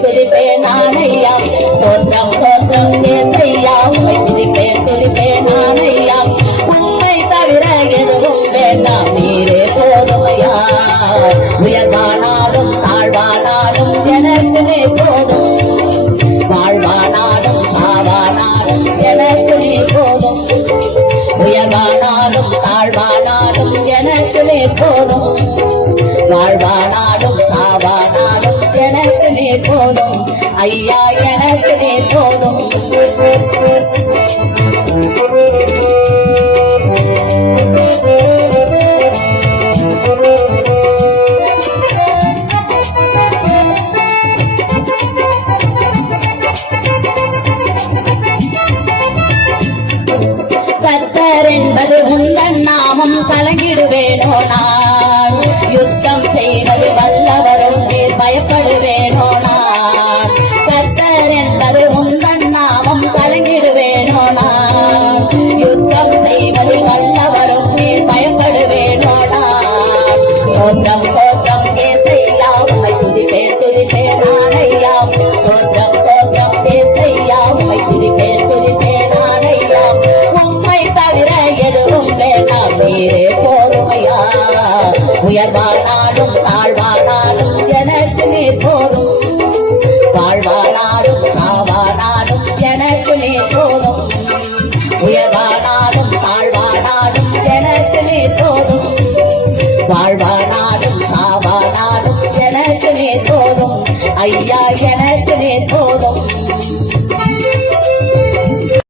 துதிப்பேன் நானையா சோத்திரம் சோத்திரம் ஏசையா உம்மை துதிப்பேன் நானையா உம்மை தவிர எதுவும் வேண்டாம் நீரே போதுமையா உயர்வானாலும் தாழ்வானாலும் எனக்கு நீ போதும் வாழ்வானாலும் சாவானாலும் எனக்கு நீ போதும் உயர்வானாலும் தாழ்வானாலும் எனக்கு நீ போதும் வாழ்வானாலும் சாவானாலும் எனக்கு நீ போதும் ஐயா எனக்கு நீ போதும் கர்த்தர் என்பது உந்தன் நாமம் கலங்கிடுவேனோ நான் யுத்தம் செய்வது வல்லவரும் நீர் பயப்படுவேனோ நான் கர்த்தர் என்பது உந்தன் நாமம் கலங்கிடுவேனோ நான் யுத்தம் செய்வது வல்லவரும் நீர் பயப்படுவேனோ நான் சோத்திரம் சோத்திரம் ஏசையா உம்மை துதிப்பேன் நானையா சோத்திரம் சோத்திரம் ஏசையா உம்மை துதிப்பேன் நானையா உம்மை தவிர எதுவும் வேண்டாம் நீரே போதுமையா உயர்வானாலும் தாழ்வானாலும் எனக்கு நீர் போதும் வாழ்வானாலும் சாவானாலும் எனக்கு நீர் போதும் உயர்வானாலும் தாழ்வானாலும் எனக்கு நீர் போதும் வாழ்வானாலும் சாவானாலும் எனக்கு நீர் போதும் ஐயா என